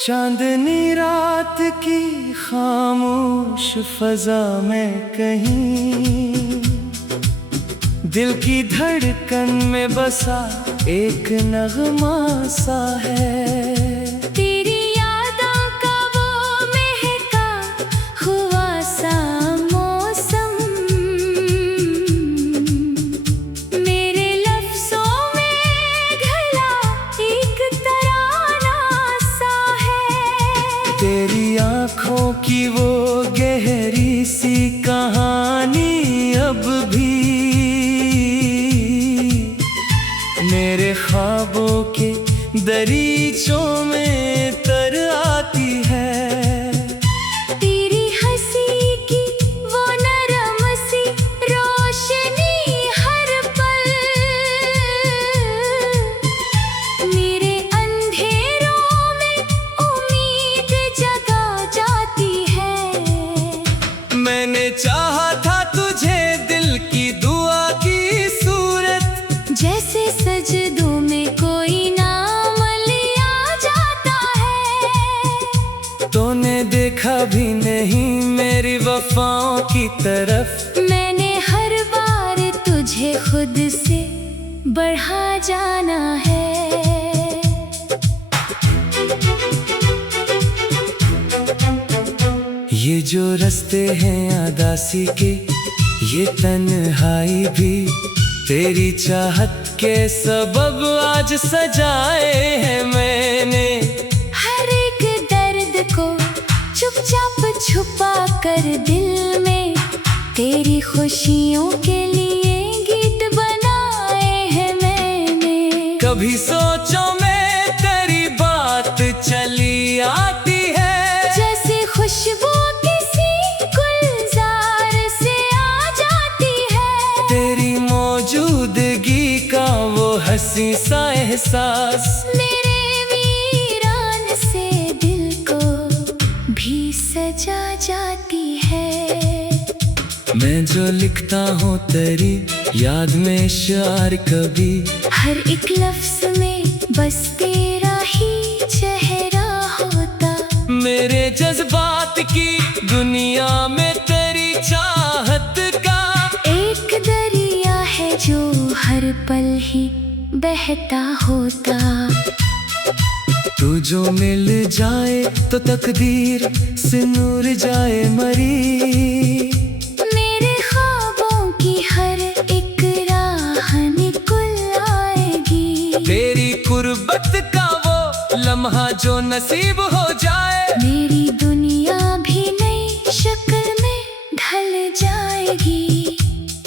चांदनी रात की खामोश फजा में कहीं दिल की धड़कन में बसा एक नगमा सा है। तेरी यादों का वो महका हुआ सा मौसम मेरे लफ्जों में ढला एक तराना सा है। तेरी आँखों की वो गहरी सी कहानी अब भी मेरे ख्वाबों के दरीचों में तर आती है। तेरी हंसी की वो नरम सी रोशनी हर पल मेरे अंधेरों में उम्मीद जगा जाती है। मैंने चाहा था तुझे दिल की दुआ की सूरत, जैसे सजदों में कोई नाम लिया जाता है। तूने देखा भी नहीं मेरी वफाओं की तरफ। मैंने हर बार तुझे खुद से बढ़ा जाना है। ये जो रास्ते हैं उदासी के, ये तन्हाई भी तेरी चाहत के सबब आज सजाए हैं मैंने। हर एक दर्द को चुपचाप छुपा कर दिल में तेरी खुशियों के लिए गीत बनाए हैं मैंने। कभी सोचो में तेरी बात चली आती है, जैसे खुशबू किसी गुलजार से आ जाती है। तेरी मौजूदगी का वो हंसी सा एहसास मेरे वीरान से दिल को भी सजा जाती है। मैं जो लिखता हूँ तेरी याद में शार कभी, हर एक लफ्ज में बस तेरा ही चेहरा होता। मेरे जज्बात की दुनिया में तेरी चाहत का एक दरिया है जो हर पल ही बहता होता। तू जो मिल जाए तो तकदीर से नूर जाए मरी। मेरे ख्वाबों की हर एक राह निकल आएगी। तेरी कुर्बत का वो लम्हा जो नसीब हो जाए, मेरी दुनिया भी नई शक्ल में ढल जाएगी।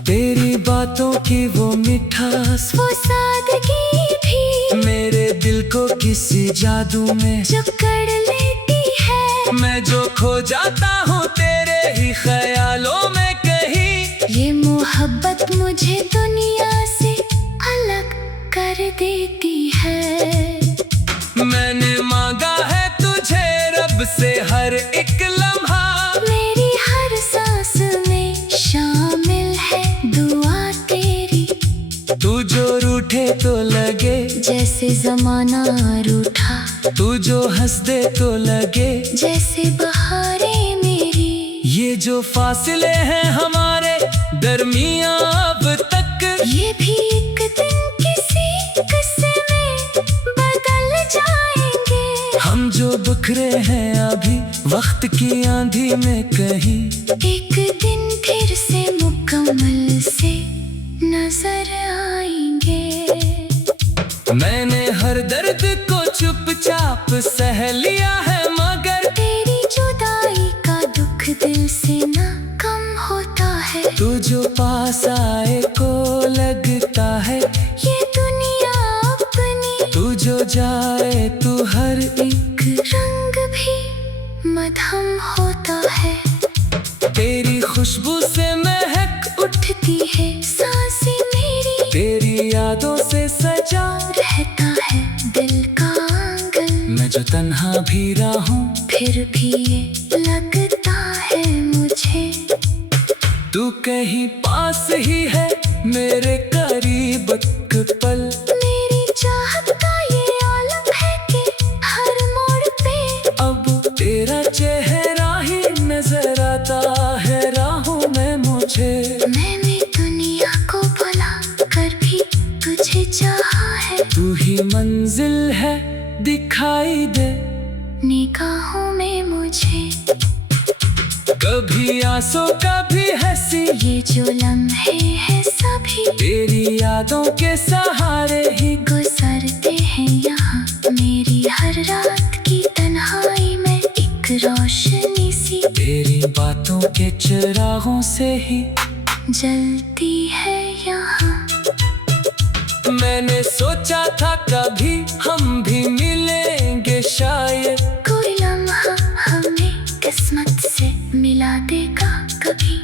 तेरी बातों की वो मिठास, वो सादगी भी मेरे दिल को किसी जादू में जकड़ लेती है। मैं जो खो जाता हूँ तेरे ही ख्यालों में कहीं। ये मोहब्बत मुझे दुनिया से अलग कर देती है। मैंने मांगा है तुझे रब से हर एक लम्हा, मेरी हर सांस में शामिल है दुआ तेरी। तू जो रूठे तो लगे जैसे जमाना रूठा, तू जो हंस दे तो लगे जैसे बहारें मेरी। ये जो फासले हैं हमारे दरमियां अब तक, ये भी एक दिन किसी किस्से में बदल जाएंगे। हम जो बिखरे हैं अभी वक्त की आंधी में कहीं, एक दिन फिर से मुकम्मल से नजर आएंगे। मैंने हर दर्द को चुपचाप सह लिया है, मगर तेरी जुदाई का दुख दिल से ना कम होता है। तू जो पास आए को लगता है ये दुनिया अपनी, तू जो जाए तू हर एक रंग भी मधम होता है। तेरी खुशबू से महक उठती है सांसें मेरी, तेरी यादों से सजा रहता है दिल का आंगन। मैं जो तन्हा भी रहूं फिर भी ये लगता है मुझे तू कहीं पास ही है मेरे करीब एक पल। मेरी चाहत का ये आलम है कि हर मोड़ पे दिखाई दे निगाहों में मुझे, कभी आंसू कभी हंसी, ये जो लम्हे हैं सभी तेरी यादों के सहारे ही गुजरते हैं यहाँ। मेरी हर रात की तन्हाई में एक रोशनी सी तेरी बातों के चिरागों से ही जलती है यहाँ। मैंने सोचा था कभी हम भी मिलेंगे, शायद कोई लम्हा हमें किस्मत से मिला देगा कभी।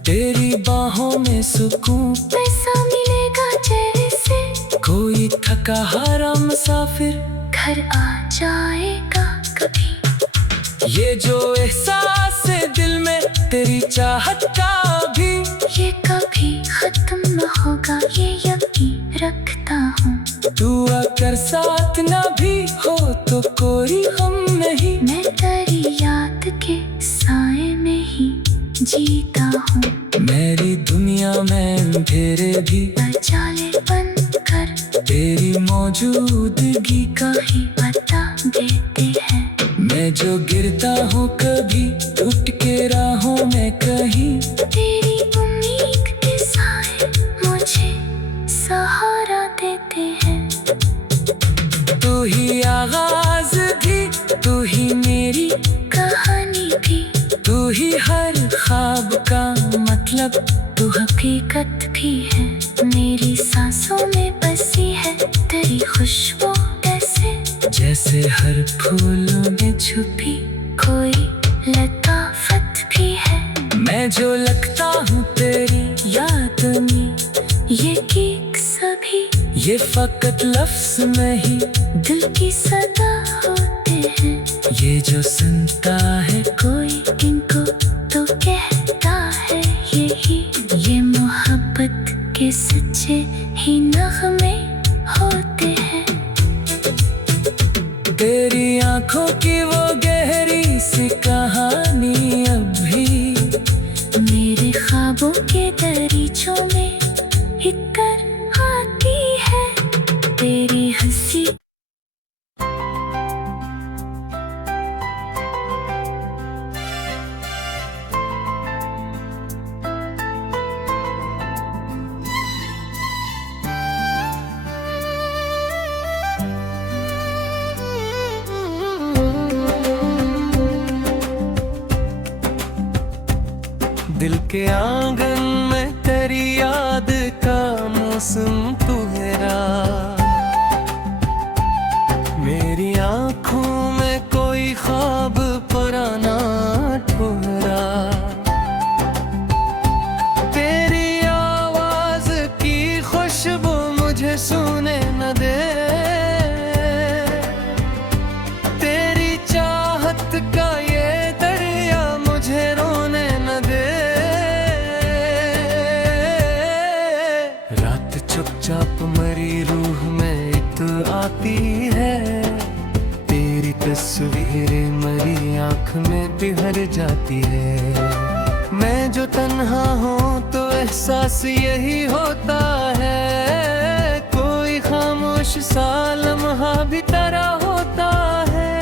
तेरी बाहों में सुकून ऐसा मिलेगा जैसे कोई थका हारा मुसाफिर घर आ जाएगा कभी। ये जो एहसास है दिल में तेरी चाहत का भी, ये कभी खत्म न होगा ये यकीन रखता हूँ। तू अगर साथ न भी हो तो कोई हम नहीं। मैं तेरी याद के साए में ही जीता हूँ। मेरी दुनिया में अंधेरे भी जाले बंद कर तेरी मौजूदगी का ही बता देते हैं। मैं जो गिरता हूँ कभी टूट के राहों में कहीं, तेरी उम्मीद के साए मुझे सहारा देते हैं। तू ही आगाज भी, तू ही मेरी कहानी भी, तू ही हर ख्वाब का मतलब, तू हकीकत भी है। मेरी सांसों में बसी है तेरी खुशबू ऐसे जैसे हर फूलों में छुपी कोई लताफत भी है। मैं जो लगता हूँ तेरी याद में, ये गीत सभी ये फकत लफ्ज नहीं दिल की सदा होते हैं। ये जो सुनता है कोई इनको तो कहता है यही, ये मोहब्बत के सच्चे ही नगमे होते हैं। तेरी आंखों की वो गहरी सी कहानी अब भी मेरे ख्वाबों के दरीचों में इतर आती है तेरी हंसी। दिल के आंगन में तेरी याद का मौसम तुहरा, मेरी आंखों में कोई ख्वाब पुराना ठुहरा। तेरी आवाज की खुशबू मुझे सुने न दे, तेरी चाहत का ये दरिया मुझे रोने न दे। रात चुपचाप मरी रूह में इत आती है, तेरी तस्वीरें मरी आँख में बिहर जाती है। मैं जो तन्हा हूँ तो एहसास यही होता है, कोई खामोश सा लम्हा भी तेरा होता है।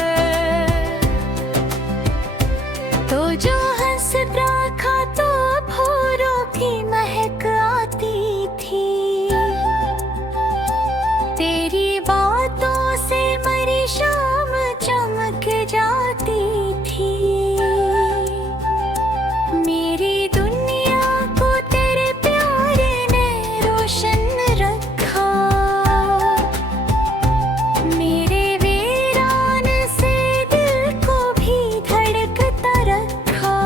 तो जो हंस रखा तो भौरों की महक आती थी, तेरी बातों से मरी शाम चमक जाती थी। मेरी दुनिया को तेरे प्यारे ने रोशन रखा, मेरे वीरान से दिल को भी धड़कता रखा।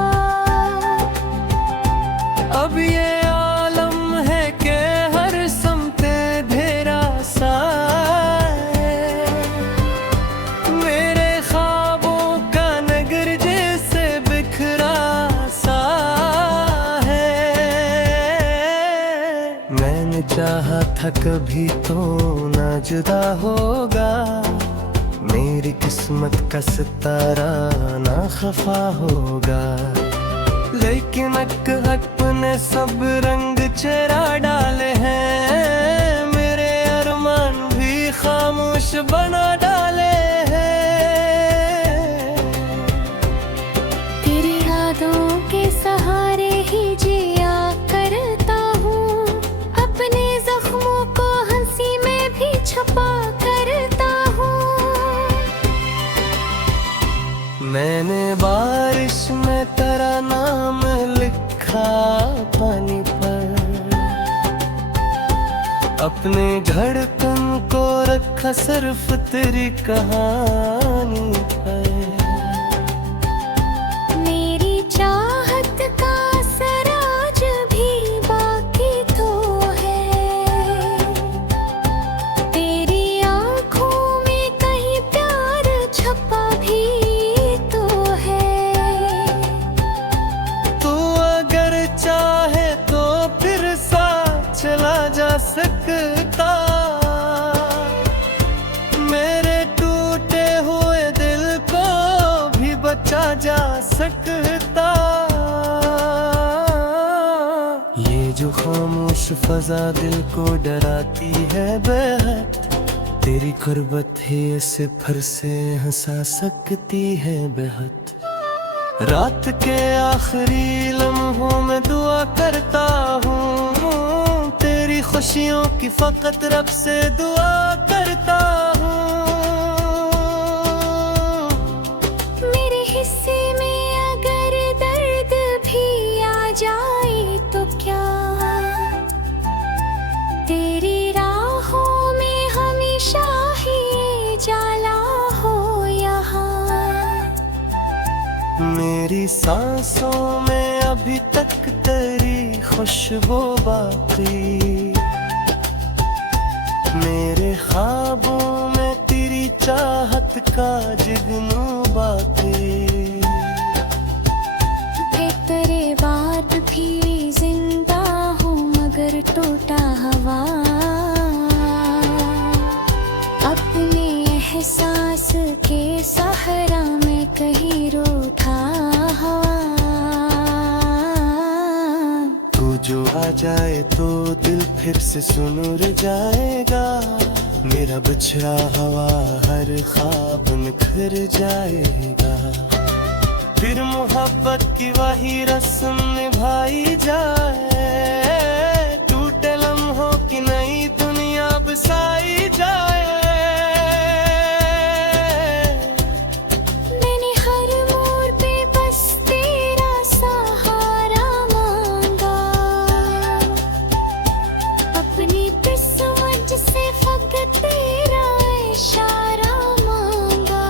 अब ये आलम है कि हर समते अंधेरा सा है, मेरे ख्वाबों का नगर जैसे बिखरा सा है। मैंने चाहा था कभी तो ना जुदा होगा, मेरी किस्मत का सितारा ना खफा होगा। लेकिन अपने सब रंग चेहरा डाले हैं, मेरे अरमान भी खामोश बना डाले। मैंने बारिश में तेरा नाम लिखा पानी पर, अपने धड़कन को रखा सिर्फ तेरी कहानी पर। मेरी चाहत का असर आज भी बाकी तो है, तेरी आँखों में कहीं प्यार छपा भी तो है। तू अगर चाहे तो फिर साथ चला जा सकता, मेरे टूटे हुए दिल को भी बचा जा सकता। ये जो खामोश फजा दिल को डराती है बेहद, तेरी गुर्बत ही इसे फिर से हंसा सकती है बेहद। रात के आखिरी लम्हों में दुआ करता हूँ, तेरी खुशियों की फकत रब से दुआ करता हूँ। मेरे हिस्से में अगर दर्द भी आ जाए तो क्या, तेरी राहों में हमेशा ही जाला हो यहाँ। मेरी सांसों में अभी तक तेरी खुशबू बाकी, मेरे ख्वाबों में तेरी चाहत का जुगनू बाकी। फिर तेरे बाद भी जिंदा हूँ मगर टूटा हवा, अपने एहसास के सहारा में कहीं रूठा हवा। तू जो आ जाए तो दिल फिर से सुनुर जाएगा, मेरा बिछड़ा हवा हर ख्वाब निखर जाएगा। फिर मोहब्बत की वही रस्म निभाई जाए, टूटे लम्हों की नई दुनिया बसाई जाए। मैंने हर मोड़ पे बस तेरा सहारा मांगा, अपनी किस्मत से फकत तेरा इशारा मांगा।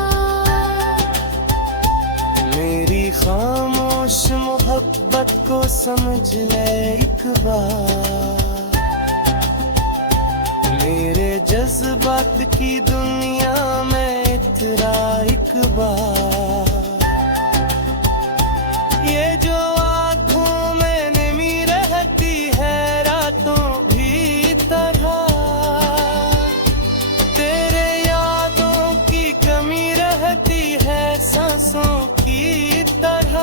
मेरी खामोश मोहब्बत को समझ ले एक बार, मेरे जज्बात की दुनिया में इतरा एक बार। ये जो आँखों में नमी रहती है रातों भी तरह, तेरे यादों की कमी रहती है सांसों की तरह।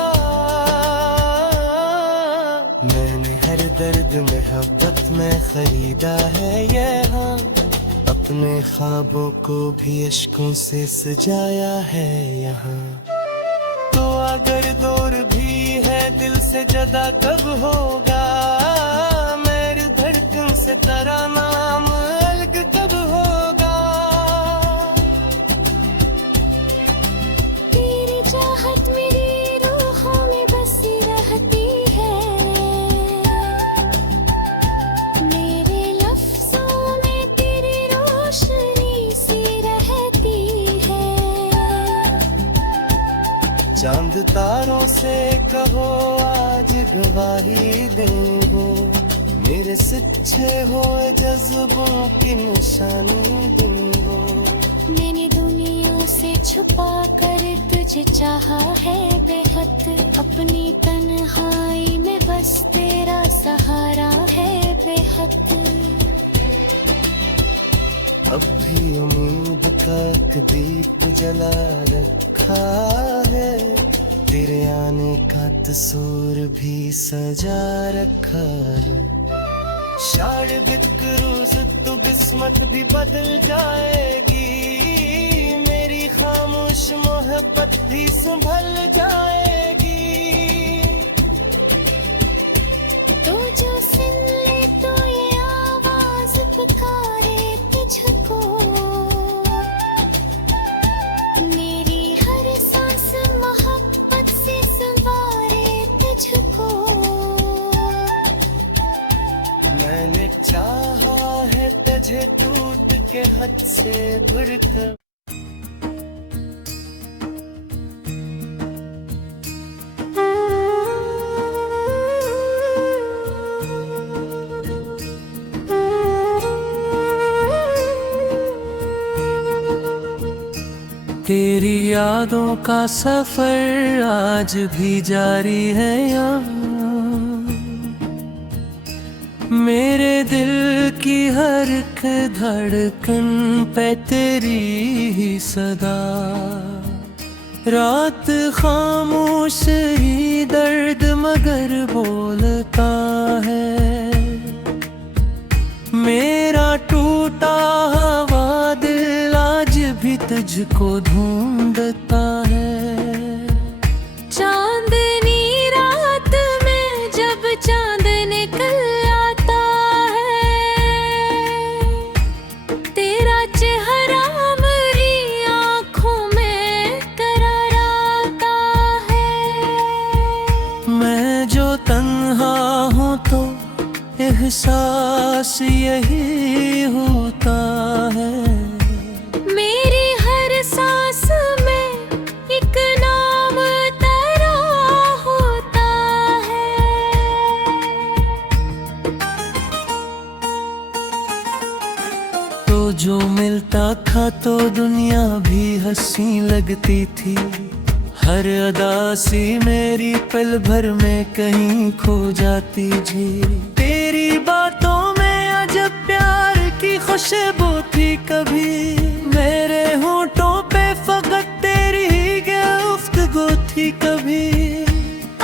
मैंने हर दर्द मोहब्बत में खरीदा है यहाँ, अपने ख्वाबों को भी अश्कों से सजाया है यहाँ। तो अगर दूर भी है दिल से जुदा कब होगा, मेरी धड़कन से तेरा नाम अलग कब होगा। तेरी चाहत मेरी रूहों में बसी रहती है, मेरे लफ्जों में तेरी रोशनी सी रहती है। चांद तारों से कहो आज गवाही दें वो, मेरे सच्चे हुए जज्बों की निशानी दें वो। मैंने दुनिया से छुपा कर तुझे चाहा है बेहद, अपनी तन्हाई में बस तेरा सहारा है बेहद। अब भी उम्मीद का एक दीप जला रखा है, तेरे आने का तस्वीर भी सजा रखा है। शायद एक रोज तो किस्मत भी बदल जाएगी, मेरी खामोश मोहब्बत भी संभल जाएगी। तो जो सुन ले तो ये आवाज पुकारे तुझको, मेरी हर सांस हद से बढ़कर। तेरी यादों का सफर आज भी जारी है यहाँ, मेरे दिल की हर एक धड़कन पे तेरी ही सदा। रात खामोश ही दर्द मगर बोलता है, मेरा टूटा हुआ दिल आज भी तुझको ढूंढता है। चांदनी रात में जब चांद निकल आता है, तेरा चेहरा मेरी आँखों में करार आता है। मैं जो तन्हा हूँ तो एहसास यही होता है, मेरी हर सांस में एक नाम तेरा होता है। तो जो मिलता था तो दुनिया भी हंसी लगती थी, हर अदा सी मेरी पल भर में कहीं खो जाती थी। तेरी बातों में अजब प्यार की खुशबू थी, कभी मेरे होठों पे फकत तेरी ही गुफ्तगू थी कभी।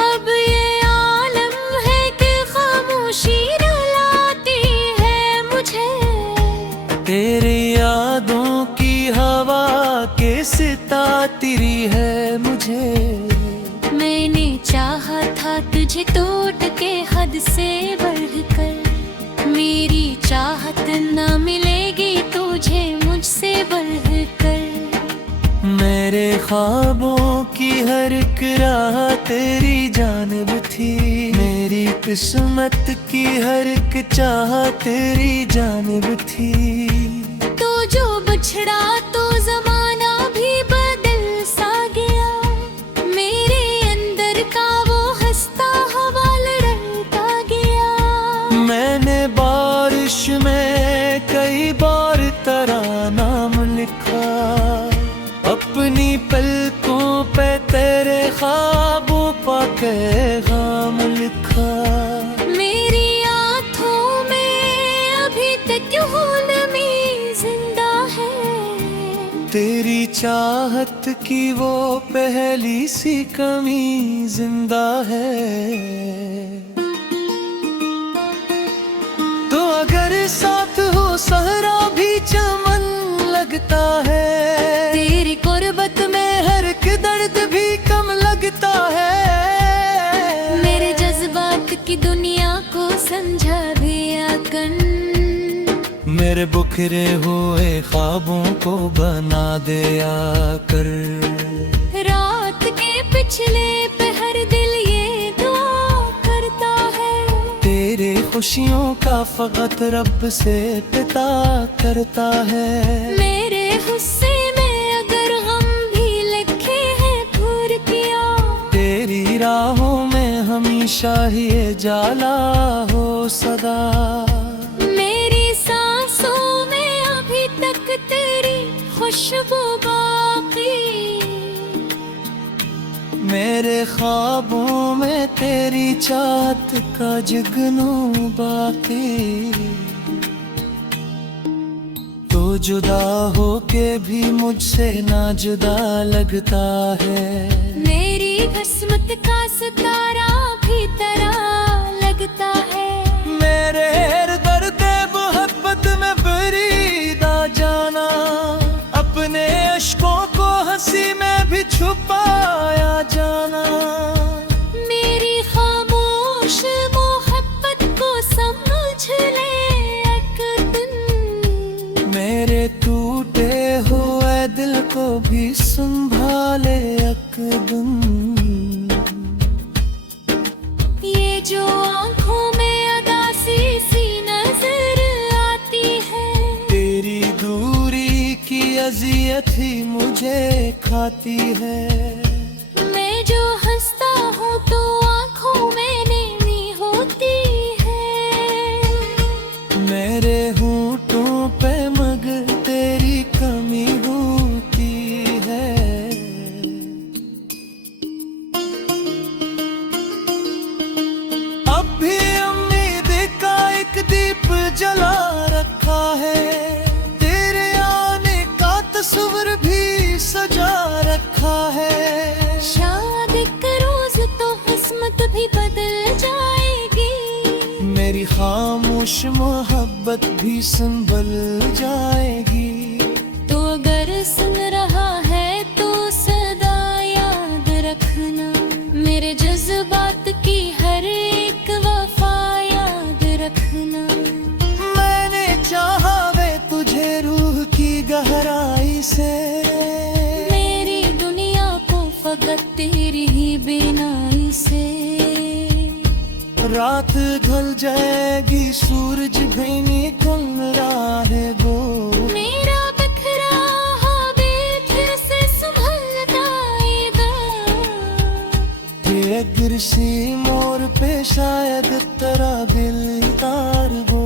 अब ये आलम है कि खामोशी रुलाती है मुझे, तेरी यादों की हवा के सिताती है मुझे। मैंने चाहा था तुझे तोड़ के हद से बढ़कर, मेरी चाहत ना मिलेगी तुझे मुझसे बढ़कर। मेरे ख्वाबों की हर एक राह तेरी जानिब थी, मेरी किस्मत की हर एक चाह तेरी जानिब थी। तो जो बिछड़ा तो जमाना भी बदल सा गया, मेरे अंदर का वो हंसता हवा लड़ता गया। मैंने बारिश में कई बार तेरा नाम लिखा, अपनी पलकों पे तेरे ख्वाबों का पैगाम लिखा। मेरी आँखों में अभी तक क्यों नमी जिंदा है, तेरी चाहत की वो पहली सी कमी जिंदा है। तो अगर साथ हो सहरा भी चमन लगता है, तेरी कुर्बत में हर एक दर्द भी कम लगता है। मेरे जज्बात की दुनिया को समझा दिया कर, मेरे बुखरे हुए ख्वाबों को बना दिया कर। रात के पिछले पहर दिल ये दुआ करता है, तेरे खुशियों का फकत रब से पिता करता है। मेरे गुस्से में अगर गम भी लिखे हैं घूर किया, तेरी राहों में हमेशा ही ये जाला हो सदा। मेरी सांसों में अभी तक तेरी खुशबू बाकी, मेरे ख्वाबों में तेरी चाहत का जुगनू बाकी। तो जुदा होके भी मुझसे ना जुदा लगता है, मेरी किस्मत का सितारा भी तेरा लगता है। मेरे दर्द मोहब्बत में बरीदा जाना, अपने अश्कों को हंसी में भी छुपाया जाना। मेरी खामोश मोहब्बत को समझ ले एक दिन, मेरे टूटे हुए दिल को भी संभाले एक दिन। ये जो आँखों में अदासी सी नजर आती है, तेरी दूरी भी मुझे खाती है। मैं जो हंसता हूँ तो आँखों में नैनी होती है। मेरे होठों पे मगर तेरी कमी होती है। अब भी उम्मीद का एक दीप जला रखा है, तेरे आने का तस्वीर भी सजा रखा है। शायद एक रोज तो किस्मत भी बदल जाएगी, मेरी खामोश मोहब्बत भी संभल जाएगी। तो अगर सुन रहा है तो सदा याद रखना, मेरे जज्बात की हर एक वफा याद रखना। मैंने चाहा वे तुझे रूह की गहराई से, मेरी दुनिया को फकत तेरी ही बिनाई से। रात ढल जाएगी, सूरज भी निकल रहा है वो। मेरा बिखरा हबे फिर से संभलता आएगा। ये गिरसी मोर पे शायद तेरा दिल तार वो।